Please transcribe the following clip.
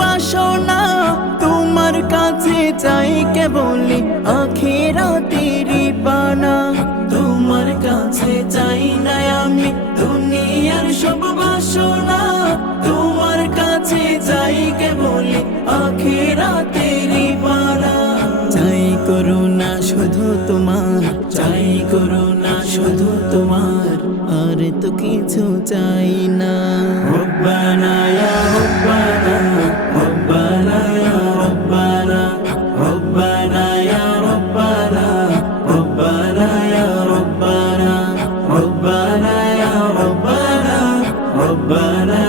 বাসনা তোমার কাছে চাই কেবলি আখিরাতেরই পানা। তোমার কাছে চাই না আমি দুনিয়ার সব বাসনা, তোমার কাছে চাই কেবলি আখিরাতেরই পানা। চাই করুণা শুধু তোমার, চাই করুণা শুধু তোমার, আর তো কিছু চাই না। রব্বানা ইয়া রব্বানা, রব্বানা ইয়া রব্বানা, রব্বানা ইয়া রব্বানা, রব্বানা ইয়া রব্বানা, রব্বানা ইয়া রব্বানা, রব্বানা